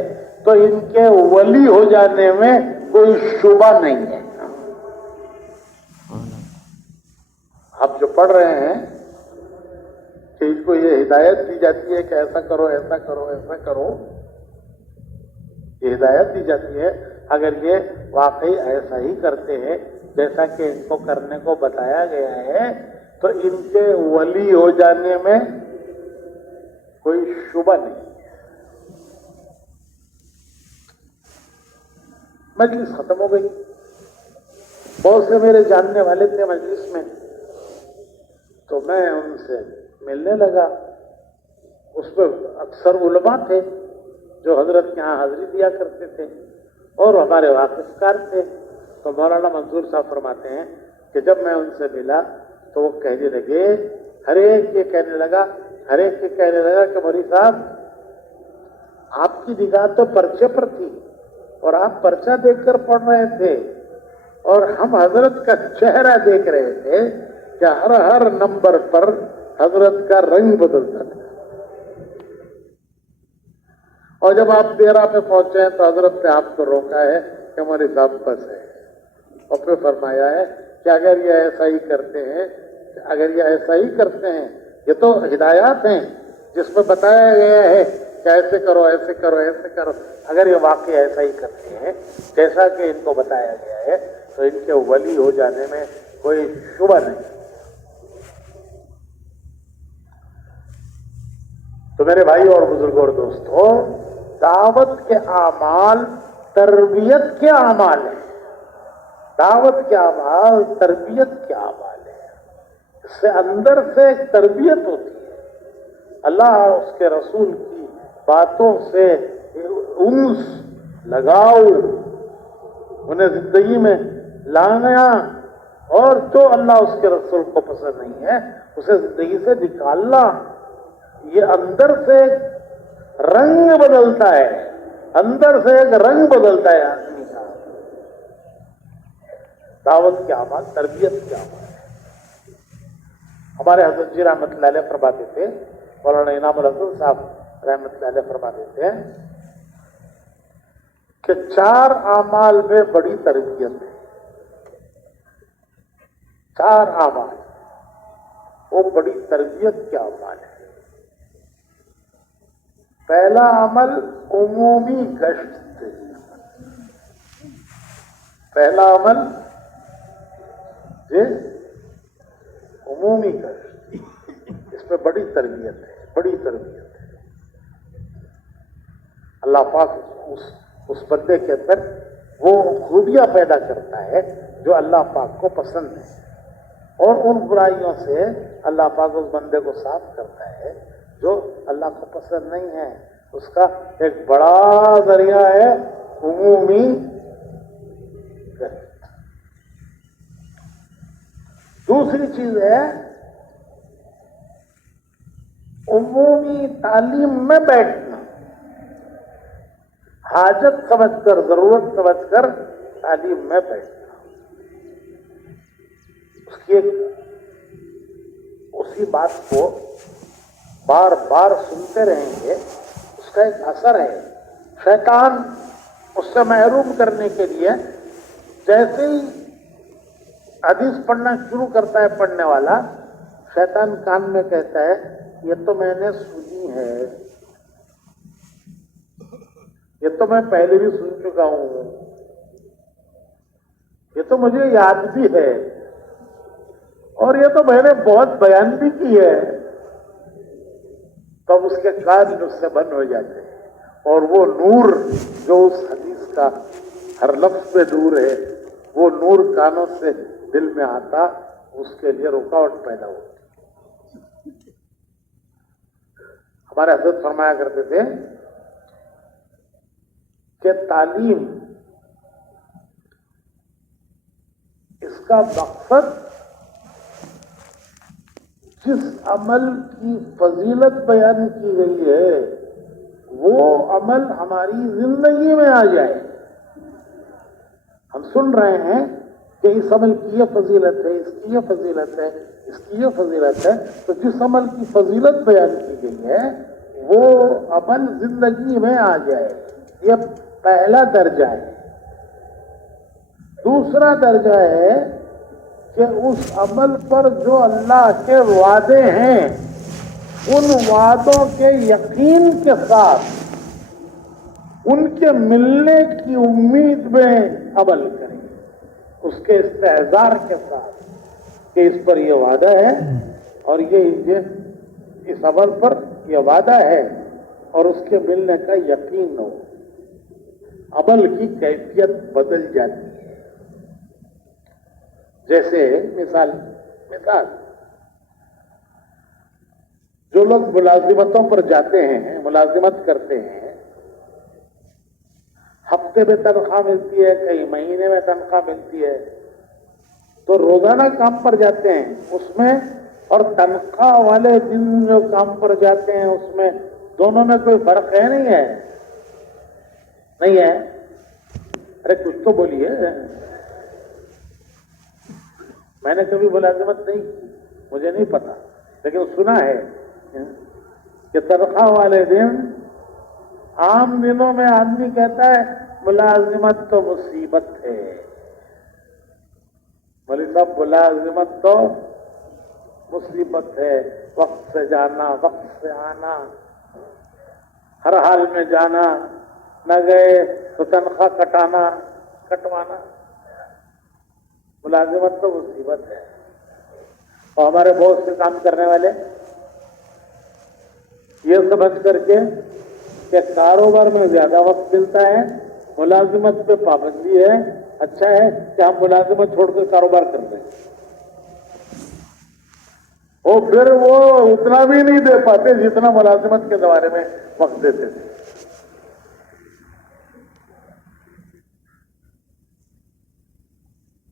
تو ان کے ولی ہو جانے میں کوئی شبہ نہیں ہے. آپ جو پڑھ رہے ہیں کہ ان کو یہ ہدایت دی جاتی ہے کہ ایسا کرو، ایسا کرو، ایسا کرو، یہ ہدایت دی جاتی ہے. اگر یہ واقعی ایسا ہی کرتے ہیں جیسا کہ ان کو کرنے کو بتایا گیا ہے تو ان کے ولی ہو جانے میں کوئی شبہ نہیں. مجلس ختم ہو گئی. بہت سے میرے جاننے والے تھے مجلس میں، تو میں ان سے ملنے لگا. اس میں اکثر علماء تھے جو حضرت کے ہاں حاضری دیا کرتے تھے اور ہمارے واقف کار تھے. تو مولانا منظور صاحب فرماتے ہیں کہ جب میں ان سے ملا تو وہ کہنے لگے، ہر ایک یہ کہنے لگا کہ مولوی صاحب آپ کی نگاہ تو پرچے پر تھی اور آپ پرچہ دیکھ کر پڑھ رہے تھے اور ہم حضرت کا چہرہ دیکھ رہے تھے کہ ہر نمبر پر حضرت کا رنگ بدلتا تھا. اور جب آپ 13 پہ پہنچے ہیں تو حضرت نے آپ کو روکا ہے کہ مولوی صاحب بس ہے، اور پھر فرمایا ہے کہ اگر یہ ایسا ہی کرتے ہیں یہ تو ہدایات ہیں جس میں بتایا گیا ہے کہ ایسے کرو، ایسے کرو، ایسے کرو. اگر یہ واقعی ایسا ہی کرتے ہیں جیسا کہ ان کو بتایا گیا ہے تو ان کے ولی ہو جانے میں کوئی شبہ نہیں. تو میرے بھائی اور بزرگوں اور دوستوں، دعوت کے اعمال تربیت کے اعمال ہیں. دعوت کے اعمال تربیت کے اعمال ہیں. اس سے اندر سے ایک تربیت ہوتی ہے. اللہ اور اس کے رسول کی باتوں سے انس، لگاؤ، انہیں زندگی میں لانا، اور جو اللہ اس کے رسول کو پسند نہیں ہے اسے زندگی سے نکالنا. یہ اندر سے رنگ بدلتا ہے. اندر سے ایک رنگ بدلتا ہے آدمی کا. دعوت کے اعمال، تربیت کے اعمال. ہمارے حضرت جی رحمت اللہ علیہ فرماتے تھے، مولانا انعام الحسن صاحب رحمت اللہ علیہ فرماتے تھے کہ 4 اعمال میں بڑی تربیت ہے. 4 اعمال وہ بڑی تربیت کے اعمال ہے. پہلا عمل عمومی گشت. پہلا عمل عمومی گشت. اس پہ بڑی تربیت ہے، بڑی تربیت ہے. اللہ پاک اس بندے کے اندر وہ خوبیاں پیدا کرتا ہے جو اللہ پاک کو پسند ہے، اور ان برائیوں سے اللہ پاک اس بندے کو صاف کرتا ہے جو اللہ کو پسند نہیں ہے. اس کا ایک بڑا ذریعہ ہے عمومی گشت. دوسری چیز ہے عمومی تعلیم میں بیٹھنا. حاجت سمجھ کر، ضرورت سمجھ کر تعلیم میں بیٹھنا. اسی بات کو بار بار سنتے رہیں گے، اس کا ایک اثر ہے. شیطان اس سے محروم کرنے کے لیے جیسے ہی حدیث پڑھنا شروع کرتا ہے پڑھنے والا، شیطان کان میں کہتا ہے یہ تو میں نے سنی ہے، یہ تو میں پہلے بھی سن چکا ہوں، یہ تو مجھے یاد بھی ہے، اور یہ تو میں نے بہت بیان بھی کی ہے. تب اس کے کان اس سے بند ہو جاتے ہیں، اور وہ نور جو اس حدیث کا ہر لفظ پہ نور ہے، وہ نور کانوں سے دل میں آتا، اس کے لیے رکاوٹ پیدا ہوتی. ہمارے حضرت فرمایا کرتے تھے کہ تعلیم اس کا مقصد جس عمل کی فضیلت بیان کی گئی ہے وہ عمل ہماری زندگی میں آ جائے. ہم سن رہے ہیں کہ اس عمل کی یہ فضیلت ہے، اس کی یہ فضیلت ہے، اس کی یہ فضیلت ہے، تو جس عمل کی فضیلت بیان کی گئی ہے وہ عمل زندگی میں آ جائے. یہ پہلا درجہ ہے. دوسرا درجہ ہے کہ اس عمل پر جو اللہ کے وعدے ہیں ان وعدوں کے یقین کے ساتھ، ان کے ملنے کی امید میں عمل کریں، اس کے استحضار کے ساتھ کہ اس پر یہ وعدہ ہے اور یہ اس عمل پر یہ وعدہ ہے، اور اس کے ملنے کا یقین ہو. عمل کی کیفیت بدل جاتی ہے. جیسے مثال جو لوگ ملازمتوں پر جاتے ہیں، ملازمت کرتے ہیں، ہفتے میں تنخواہ ملتی ہے، کئی مہینے میں تنخواہ ملتی ہے، تو روزانہ کام پر جاتے ہیں اس میں، اور تنخواہ والے دن جو کام پر جاتے ہیں اس میں، دونوں میں کوئی فرق ہے نہیں ہے؟ نہیں ہے؟ ارے کچھ تو بولیے. میں نے کبھی ملازمت نہیں کی، مجھے نہیں پتا، لیکن سنا ہے کہ تنخواہ والے دن، عام دنوں میں آدمی کہتا ہے ملازمت تو مصیبت ہے. مولوی صاحب ملازمت تو مصیبت ہے، وقت سے جانا، وقت سے آنا، ہر حال میں جانا، نہ گئے تو تنخواہ کٹوانا. ملازمت تو مصیبت ہے. اور ہمارے بہت سے کام کرنے والے یہ سمجھ کر کے کہ کاروبار میں زیادہ وقت ملتا ہے، ملازمت پہ پابندی ہے، اچھا ہے کہ ہم ملازمت چھوڑ کر کاروبار کرتے ہیں. اور پھر وہ اتنا بھی نہیں دے پاتے جتنا ملازمت کے بارے میں وقت دیتے تھے.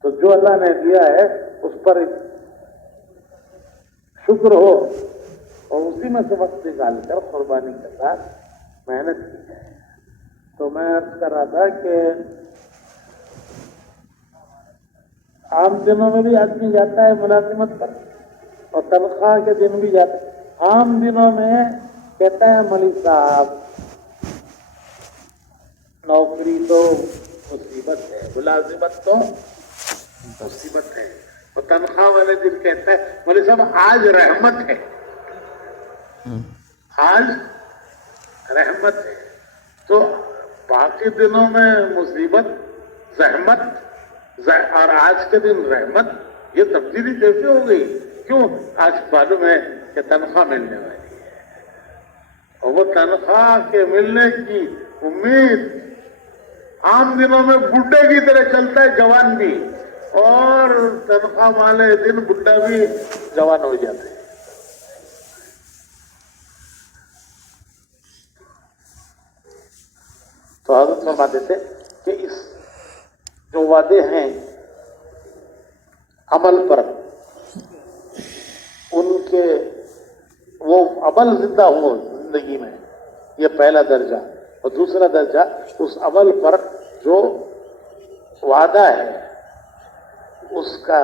تو جو اللہ نے دیا ہے اس پر شکر ہو، اور اسی میں سے وقت نکال کر قربانی کے ساتھ محنت کی جائے. تو میں عرض کر رہا تھا کہ عام دنوں میں بھی آدمی جاتا ہے ملازمت پر اور تنخواہ کے دن بھی جاتا ہے. عام دنوں میں کہتا ہے ملی صاحب نوکری تو مصیبت ہے، ملازمت تو مصیبت ہے. اور تنخواہ والے دن کہتا ہے مولوی صاحب آج رحمت ہے، آج رحمت ہے. تو باقی دنوں میں مصیبت، زحمت، اور آج کے دن رحمت، یہ تبدیلی کیسے ہو گئی؟ کیوں؟ آج معلوم ہے کہ تنخواہ ملنے والی ہے اور وہ تنخواہ کے ملنے کی امید عام دنوں میں بڈھے کی طرح چلتا ہے، جوان بھی، اور تنخواہ والے دن بڈھا بھی جوان ہو جاتا ہے. تو حضرت فرماتے تھے کہ اس جو وعدے ہیں عمل پر، ان کے وہ عمل زندہ ہو زندگی میں، یہ پہلا درجہ. اور دوسرا درجہ اس عمل پر جو وعدہ ہے اس کا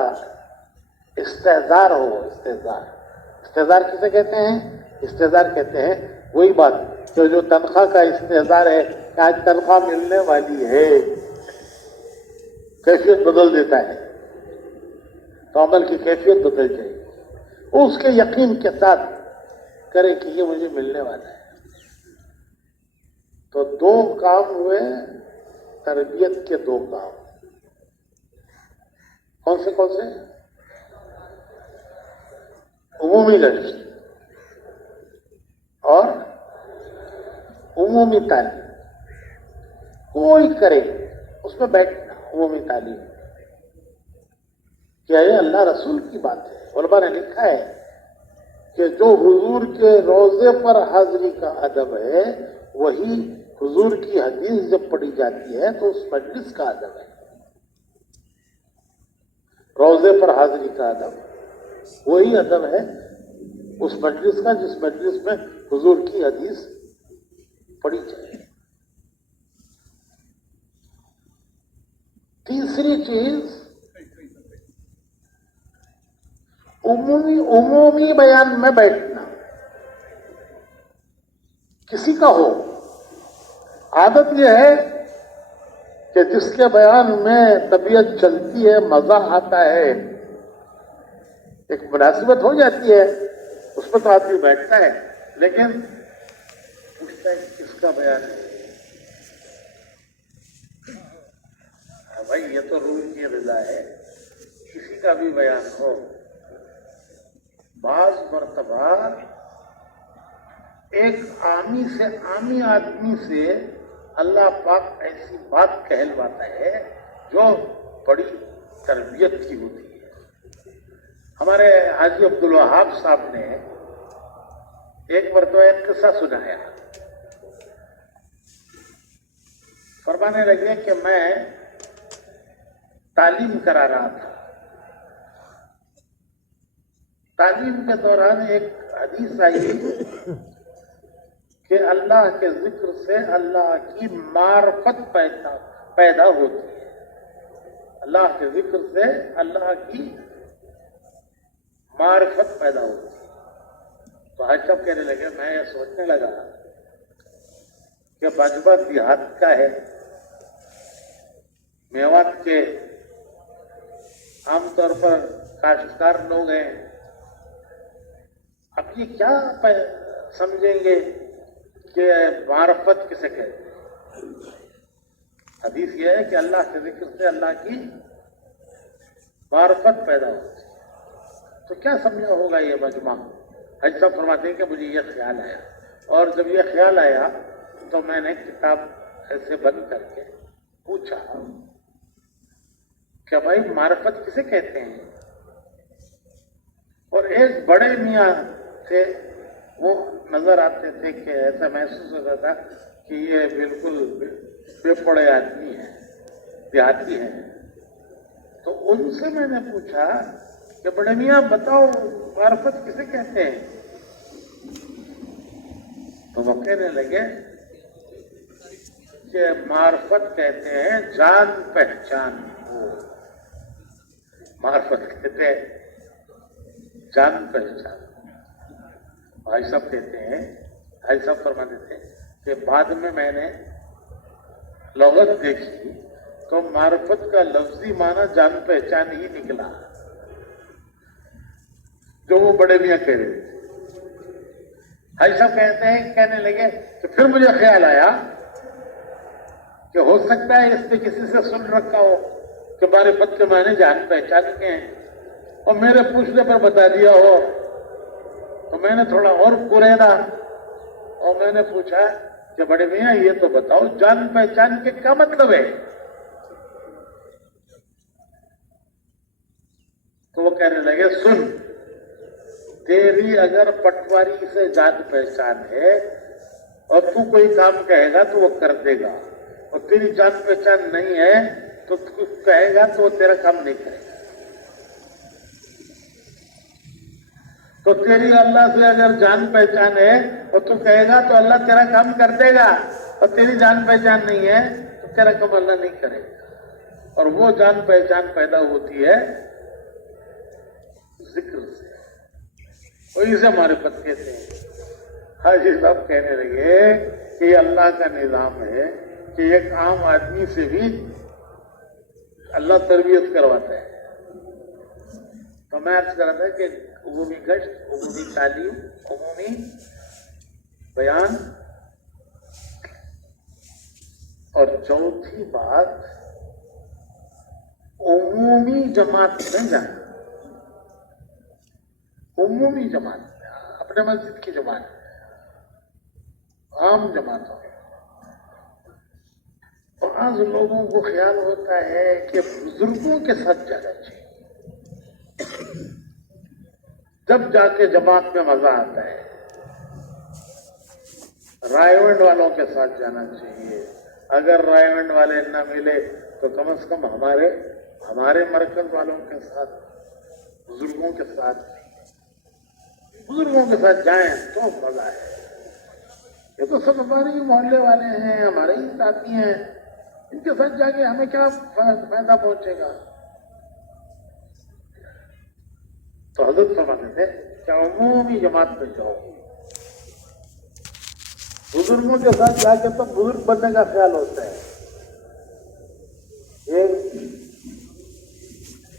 استحضار ہو. استحضار کسے کہتے ہیں؟ استحضار کہتے ہیں وہی بات جو تنخواہ کا استحضار ہے کہ آج تنخواہ ملنے والی ہے، کیفیت بدل دیتا ہے تو عمل کی کیفیت بدل جائے گی. وہ اس کے یقین کے ساتھ کرے کہ یہ مجھے ملنے والا ہے. تو دو کام ہوئے تربیت کے، دو کام. کون سے؟ عمومی لڑکی اور عمومی تعلیم. کوئی کرے اس میں بیٹھنا. عمومی تعلیم کیا یہ اللہ رسول کی بات ہے. علماء نے لکھا ہے کہ جو حضور کے روضے پر حاضری کا ادب ہے وہی حضور کی حدیث جب پڑھی جاتی ہے تو اس مجلس کا ادب ہے. روضے پر حاضری کا ادب وہی ادب ہے اس مجلس کا جس مجلس میں حضور کی حدیث پڑھی جائے. تیسری چیز عمومی بیان میں بیٹھنا. کسی کا ہو، عادت یہ ہے کہ جس کے بیان میں طبیعت چلتی ہے، مزہ آتا ہے، ایک مناسبت ہو جاتی ہے، اس پر تو آدمی بیٹھتا ہے. لیکن پوچھتا ہے کس کا بیان ہے؟ بھائی یہ تو روح کی غذا ہے، کسی کا بھی بیان ہو. بعض مرتبہ ایک عامی آدمی سے اللہ پاک ایسی بات کہلواتا ہے جو بڑی تربیت کی ہوتی ہے. ہمارے حاجی عبدالوہاب صاحب نے ایک مرتبہ ایک قصہ سنایا. فرمانے لگے کہ میں تعلیم کرا رہا تھا. تعلیم کے دوران ایک حدیث آئی کہ اللہ کے ذکر سے اللہ کی معرفت پیدا ہوتی ہے. اللہ کے ذکر سے اللہ کی معرفت پیدا ہوتی ہے. تو حج صاحب کہنے لگے، میں یہ سوچنے لگا کہ باجوہ دیہات کا ہے، میوات کے عام طور پر کاشتکار لوگ ہیں، اب یہ کیا سمجھیں گے کہ معرفت کسے کہتے ہیں؟ حدیث یہ ہے کہ اللہ کے ذکر سے اللہ کی معرفت پیدا ہوتی ہے. تو کیا سمجھا ہوگا یہ مجمع؟ حج صاحب فرماتے ہیں کہ مجھے یہ خیال آیا، اور جب یہ خیال آیا تو میں نے کتاب ایسے بند کر کے پوچھا کہ بھائی معرفت کسے کہتے ہیں؟ اور ایک بڑے میاں تھے، وہ نظر آتے تھے کہ ایسا محسوس ہوتا تھا کہ یہ بالکل بے پڑے آدمی ہیں، دیہاتی ہیں. تو ان سے میں نے پوچھا کہ بڑے میاں بتاؤ معرفت کسے کہتے ہیں؟ تو وہ کہنے لگے کہ معرفت کہتے ہیں جان پہچان کو، معرفت کہتے ہیں جان پہچان۔ بھائی صاحب کہتے ہیں، بھائی صاحب فرما دیتے ہیں کہ بعد میں نے لغت دیکھی تو معرفت کا لفظی معنی جان پہچان ہی نکلا، جو وہ بڑے میاں کہہ رہے تھے۔ بھائی صاحب کہتے ہیں، کہنے لگے کہ پھر مجھے خیال آیا کہ ہو سکتا ہے اس نے کسی سے سن رکھا ہو کہ معرفت کے معنی جان پہچان کے ہیں، اور میرے پوچھنے پر بتا دیا ہو۔ تو میں نے تھوڑا اور کوریدا اور میں نے پوچھا کہ بڑے میاں یہ تو بتاؤ جان پہچان کے کیا مطلب ہے؟ تو وہ کہنے لگے سن، تیری اگر پٹواری سے جان پہچان ہے اور تو کوئی کام کہے گا تو وہ کر دے گا، اور تیری جان پہچان نہیں ہے تو کچھ کہے گا تو وہ تیرا کام نہیں کرے گا۔ تو تیری اللہ سے اگر جان پہچان ہے اور تو کہے گا تو اللہ تیرا کام کر دے گا، اور تیری جان پہچان نہیں ہے تو تیرا کام اللہ نہیں کرے گا۔ اور وہ جان پہچان پیدا ہوتی ہے ذکر سے، وہی سے معرفت کہتے ہیں۔ حاجی صاحب کہنے لگے کہ یہ اللہ کا نظام ہے کہ ایک عام آدمی سے بھی اللہ تربیت کرواتا ہے۔ تو میں عرض کر رہا تھا کہ عمومی گشت، عمومی تعلیم، عمومی بیان، اور چوتھی بات عمومی جماعت میں جانا، عمومی جماعت، اپنے مسجد کی جماعت، عام جماعتوں میں۔ بعض لوگوں کو خیال ہوتا ہے کہ بزرگوں کے ساتھ جانا چاہیے، جب جا کے جماعت میں مزہ آتا ہے۔ رائے ونڈ والوں کے ساتھ جانا چاہیے، اگر رائے ونڈ والے نہ ملے تو کم از کم ہمارے مرکز والوں کے ساتھ، بزرگوں کے ساتھ، بزرگوں کے ساتھ جائیں تو مزہ ہے۔ یہ تو سب ہمارے ہی محلے والے ہیں، ہمارے ہی ساتھی ہیں، ان کے ساتھ جا کے ہمیں کیا فائدہ پہنچے گا؟ تو حضرت فرماتے تھے کہ عمومی جماعت میں جاؤ، بزرگوں کے ساتھ جا کے تو بزرگ بننے کا خیال ہوتا ہے۔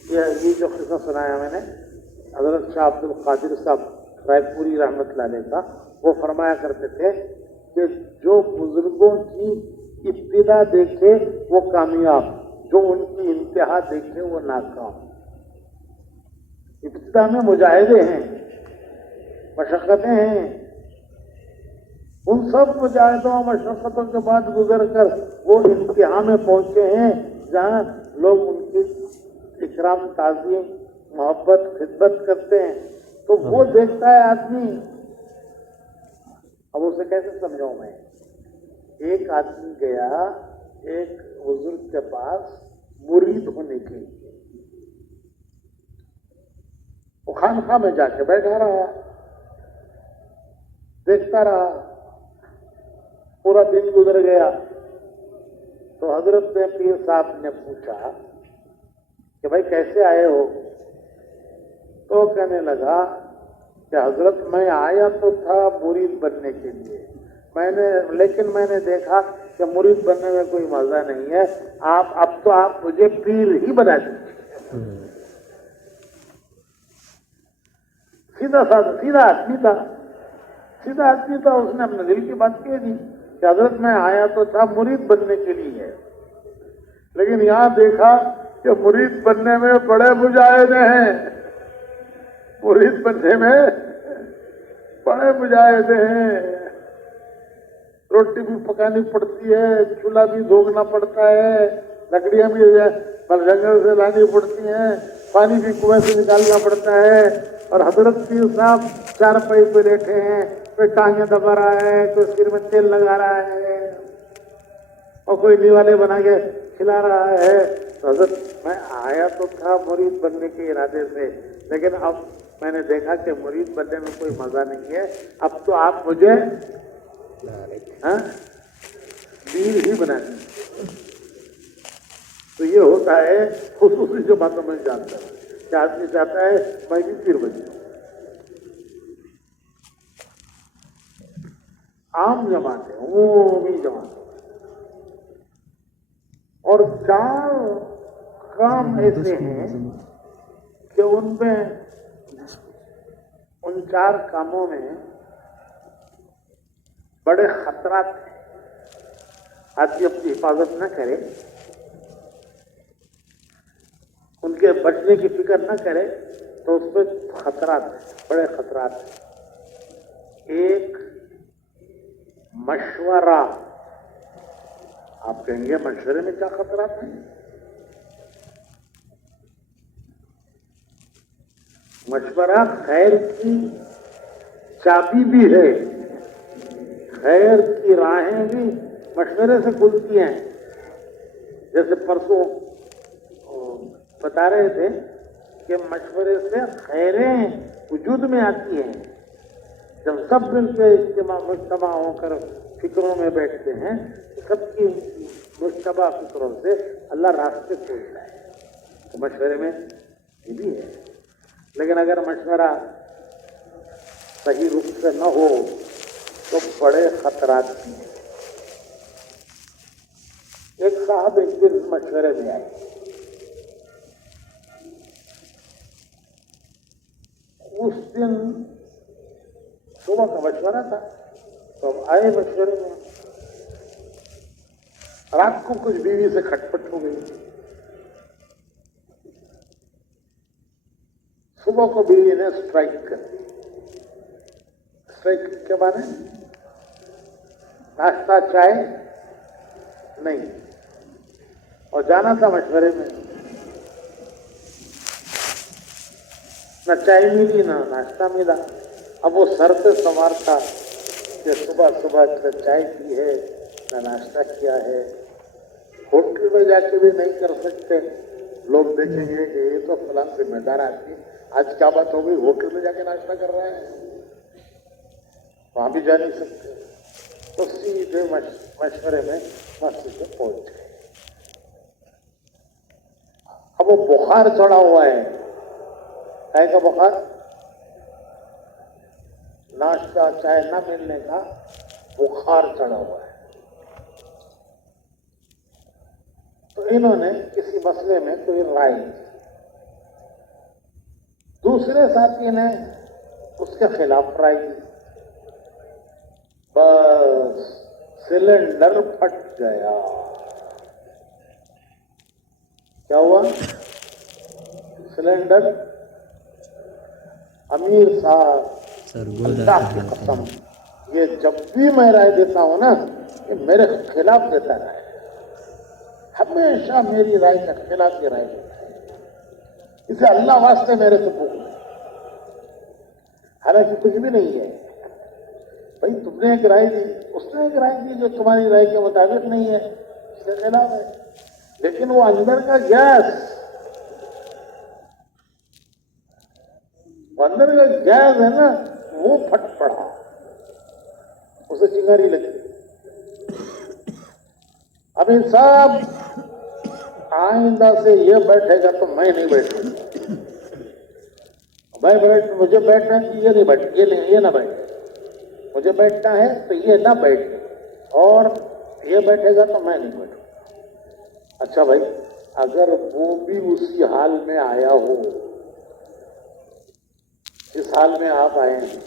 یہ جو قصہ سنایا میں نے حضرت شاہ عبد القادر صاحب رائے پوری رحمت اللہ علیہ کا، وہ فرمایا کرتے تھے کہ جو بزرگوں کی ابتدا دیکھے وہ کامیاب، جو ان کی انتہا دیکھے وہ ناکام۔ ابتدا میں مجاہدے ہیں، مشقتیں ہیں، ان سب مجاہدوں اور مشقتوں کے بعد گزر کر وہ انتہا میں پہنچے ہیں جہاں لوگ ان کی اکرام، تعظیم، محبت، خدمت کرتے ہیں۔ تو وہ دیکھتا ہے آدمی، اب اسے کیسے سمجھاؤں میں؟ ایک آدمی گیا ایک بزرگ کے پاس مرید ہونے کے لیے، وہ خانقاہ میں جا کے بیٹھا رہا، دیکھتا رہا، پورا دن گزر گیا۔ تو حضرت نے پیر صاحب نے پوچھا کہ بھائی کیسے آئے ہو؟ تو کہنے لگا کہ حضرت میں آیا تو تھا مرید بننے کے لیے، لیکن میں نے دیکھا کہ مرید بننے میں کوئی مزہ نہیں ہے، اب آپ مجھے پیر ہی بنا دیجیے۔ سیدھا آدمی تھا، اس نے اپنے دل کی بات کہہ دی کہ حضرت میں آیا تو تھا مرید بننے کے لیے، لیکن یہاں دیکھا کہ مرید بننے میں بڑے مجاہدے ہیں، مرید بننے میں بڑے مجاہدے ہیں، روٹی بھی پکانی پڑتی ہے، چولہا بھی دھونا پڑتا ہے، لکڑیاں بھی جنگل سے لانی پڑتی ہیں، پانی بھی کنویں سے نکالنا پڑتا ہے، اور حضرت پیر صاحب چار پائی پہ بیٹھے ہیں، کوئی ٹانگیں دبا رہا ہے، کوئی سر میں تیل لگا رہا ہے، اور کوئی نیوالے بنا کے کھلا رہا ہے۔ تو حضرت میں آیا تو تھا مرید بننے کے ارادے سے، لیکن اب میں نے دیکھا کہ مرید بننے میں کوئی مزہ نہیں ہے، اب تو آپ مجھے پیر ہی بنانی. تو یہ ہوتا ہے خصوصی جماعتوں میں جانتا ہے کہ آدمی چاہتا ہے میں بھی پیر بن جاؤں. عام جماعتیں عمومی جماعتیں اور 4 کام ایسے ہیں کہ ان میں ان 4 کاموں میں بڑے خطرات ہیں. آدمی اپنی حفاظت نہ کرے، ان کے بچنے کی فکر نہ کرے تو اس پہ خطرات ہیں، بڑے خطرات ہیں. ایک مشورہ. آپ کہیں گے مشورے میں کیا خطرات ہیں؟ مشورہ خیر کی چابی بھی ہے، خیر کی راہیں بھی مشورے سے کھلتی ہیں. جیسے پرسوں بتا رہے تھے کہ مشورے سے خیریں وجود میں آتی ہیں. جب سب مل کے مجتمع ہو کر فکروں میں بیٹھتے ہیں، سب کی مشتبہ فکروں سے اللہ راستے کھولتا ہے. تو مشورے میں یہ بھی ہے. لیکن اگر مشورہ صحیح روپ سے نہ ہو تو بڑے خطرات ہیں. ایک صاحب ایک دن مشورے میں آئے. اس دن صبح کا مشورہ تھا تو اب آئے مشورے میں. رات کو کچھ بیوی سے کھٹپٹ ہو گئی. صبح کو بیوی نے اسٹرائک کر دی. اسٹرائک کے بعد ناشتہ چائے نہیں اور جانا تھا مشورے میں. نہ چائے ملی نہ ناشتہ ملا. اب وہ سر پہ سوار تھا کہ صبح صبح چائے پی ہے نہ ناشتہ کیا ہے. ہوٹل میں جا کے بھی نہیں کر سکتے. لوگ دیکھیں گے کہ یہ تو فلاں ذمہ دار آدمی آج کیا بات ہو گئی ہوٹل میں جا کے ناشتہ کر رہے ہیں، وہاں بھی جا نہیں سکتے. تو سیدھے مشورے میں مسجد میں پہنچ گئے. اب وہ بخار چڑھا ہوا ہے. چائے کا بخار، ناشتہ چائے نہ ملنے کا بخار چڑھا ہوا ہے. تو انہوں نے کسی مسئلے میں کوئی رائے دی. دوسرے ساتھی نے اس کے خلاف رائے دی. بس سلنڈر پھٹ گیا. کیا ہوا؟ سلنڈر. امیر صاحب اللہ کی قسم یہ جب بھی میں رائے دیتا ہوں نا یہ میرے خلاف دیتا رہا ہے. ہمیشہ میری رائے کے خلاف کی رائے دیتا ہے. اسے اللہ واسطے میرے سے پوچھ. حالانکہ کچھ بھی نہیں ہے بھائی. تم نے ایک رائے دی، اس نے ایک رائے دی جو تمہاری رائے کے مطابق نہیں ہے، اس کے خلاف ہے. لیکن وہ اندر کا گیس، اندر کا گیس ہے نا وہ پھٹ پڑا، اسے چنگاری لگی. اب صاحب آئندہ سے یہ بیٹھے گا تو میں نہیں بیٹھوں گا. مجھے بیٹھنا ہے یہ نہیں بیٹھ، یہ نہ بیٹھے. مجھے بیٹھنا ہے تو یہ نہ بیٹھے اور یہ بیٹھے گا تو میں نہیں بیٹھوں. اچھا بھائی اگر وہ بھی اسی حال میں آیا ہو جس حال میں آپ آئے ہیں،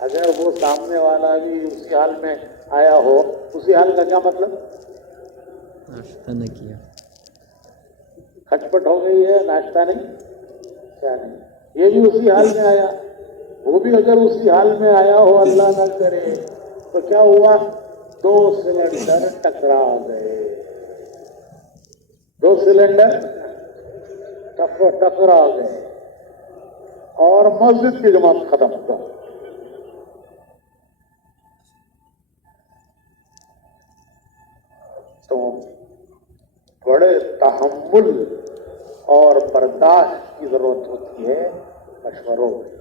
اگر وہ سامنے والا بھی اسی حال میں آیا ہو، اسی حال کا کیا مطلب؟ ناشتہ نہ کیا، کھٹپٹ ہو گئی ہے، ناشتہ نہیں کیا نہیں. یہ بھی اسی حال میں آیا، وہ بھی اگر اسی حال میں آیا ہو اللہ نہ کرے تو کیا ہوا؟ 2 سلنڈر ٹکرا گئے. 2 سلنڈر ٹکرا گئے اور مسجد کی جماعت ختم ہو گئی. تو بڑے تحمل اور برداشت کی ضرورت ہوتی ہے مشوروں میں.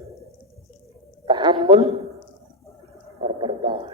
تحمل اور برداشت.